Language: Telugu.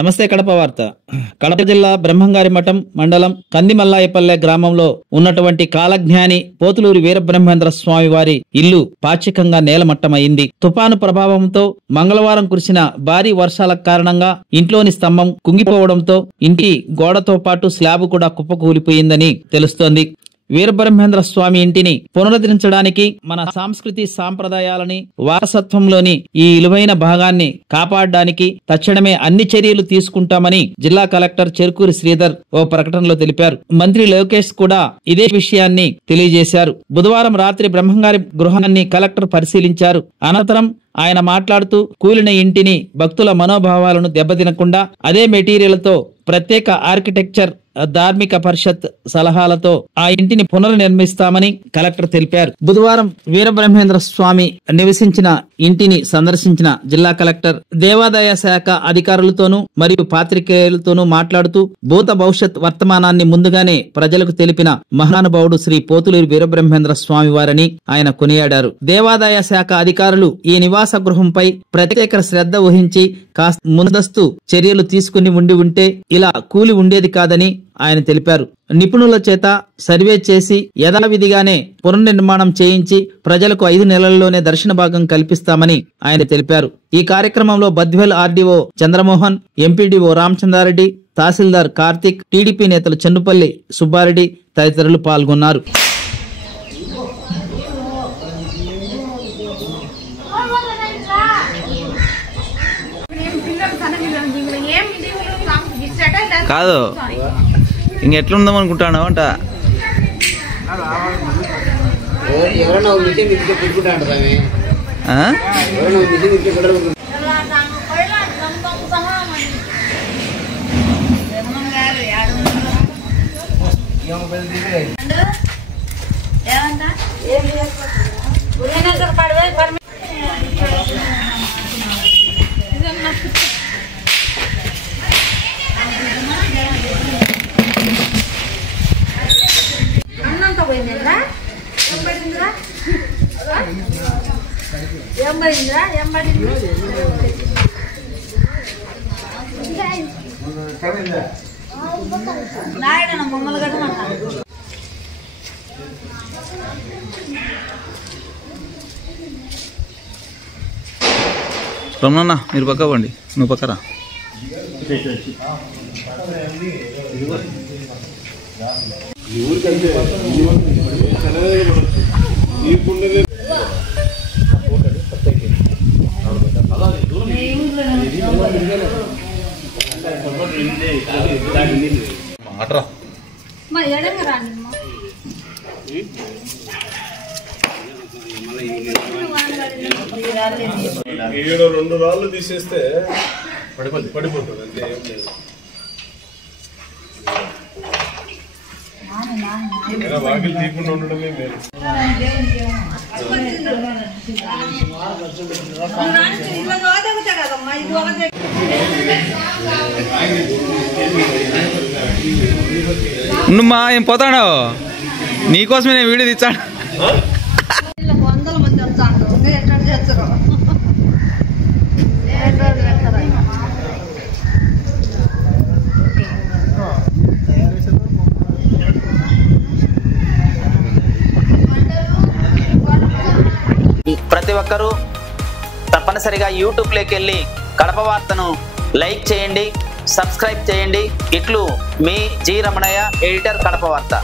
నమస్తే కడప వార్త. కడప జిల్లా బ్రహ్మంగారి మఠం మండలం కందిమల్లాయపల్లె గ్రామంలో ఉన్నటువంటి కాలజ్ఞాని పోతులూరి వీరబ్రహ్మేంద్ర స్వామి వారి ఇల్లు పాక్షికంగా నేలమట్టమైంది. తుఫాను ప్రభావంతో మంగళవారం కురిసిన భారీ వర్షాల కారణంగా ఇంట్లోని స్తంభం కుంగిపోవడంతో ఇంటి గోడతో పాటు స్లాబ్ కూడా కుప్పకూలిపోయిందని తెలుస్తోంది. వీరబ్రహ్మేంద్ర స్వామి ఇంటిని పునరుద్ధరించడానికి మన సంస్కృతి సాంప్రదాయాలని వారసత్వంలోని ఈ విలువైన భాగాన్ని కాపాడడానికి తక్షణమే అన్ని చర్యలు తీసుకుంటామని జిల్లా కలెక్టర్ చెరుకూరి శ్రీధర్ ఓ ప్రకటనలో తెలిపారు. మంత్రి లోకేష్ కూడా ఇదే విషయాన్ని తెలియజేశారు. బుధవారం రాత్రి బ్రహ్మంగారి గృహాన్ని కలెక్టర్ పరిశీలించారు. అనంతరం ఆయన మాట్లాడుతూ కూలిన ఇంటిని భక్తుల మనోభావాలను దెబ్బతినకుండా అదే మెటీరియల్తో ప్రత్యేక ఆర్కిటెక్చర్ ధార్మిక పరిషత్ సలహాలతో ఆ ఇంటిని పునర్నిర్మిస్తామని కలెక్టర్ తెలిపారు. బుధవారం వీరబ్రహ్మేంద్ర స్వామి నివసించిన ఇంటిని సందర్శించిన జిల్లా కలెక్టర్ దేవాదాయ శాఖ అధికారులతోనూ మరియు పాత్రికేయులతోనూ మాట్లాడుతూ భూత భవిష్యత్ వర్తమానాన్ని ముందుగానే ప్రజలకు తెలిపిన మహానుభావుడు శ్రీ పోతులూరి వీరబ్రహ్మేంద్ర స్వామి వారని ఆయన కొనియాడారు. దేవాదాయ శాఖ అధికారులు ఈ నివాస గృహంపై ప్రత్యేక శ్రద్ధ వహించి కాస్త ముందస్తు చర్యలు తీసుకుని ఉంటే ఇలా కూలి ఉండేది కాదని ఆయన తెలిపారు. నిపుణుల చేత సర్వే చేసి యథావిధిగానే పునర్నిర్మాణం చేయించి ప్రజలకు 5 నెలల్లోనే దర్శన భాగం కల్పిస్తామని ఆయన తెలిపారు. ఈ కార్యక్రమంలో బద్వేల్ ఆర్డీఓ చంద్రమోహన్, ఎంపీడీఓ రామచంద్రారెడ్డి, తహసీల్దార్ కార్తిక్, టీడీపీ నేతలు చెన్నుపల్లి సుబ్బారెడ్డి తదితరులు పాల్గొన్నారు. కాదు ఇంకెట్లుందాం అనుకుంటాను అంట. రమణ మీరు పక్క పండి, నువ్వు పక్కరా. ఈడ 2 రాళ్ళు తీసేస్తే పడిపోతుంది అంతే, ఏం లేదు. వాకిలు తీయకుండా ఉండడమే మేలు. నువ్వు ఏం పోతాడు, నీకోసమే నేను వీడియో తెచ్చాను. ప్రతి ఒక్కరూ తప్పనిసరిగా యూట్యూబ్లోకి వెళ్ళి కడప వార్తను లైక్ చేయండి, సబ్స్క్రైబ్ చేయండి. ఇట్లు మీ జి రమణయ్య, ఎడిటర్, కడప వార్త.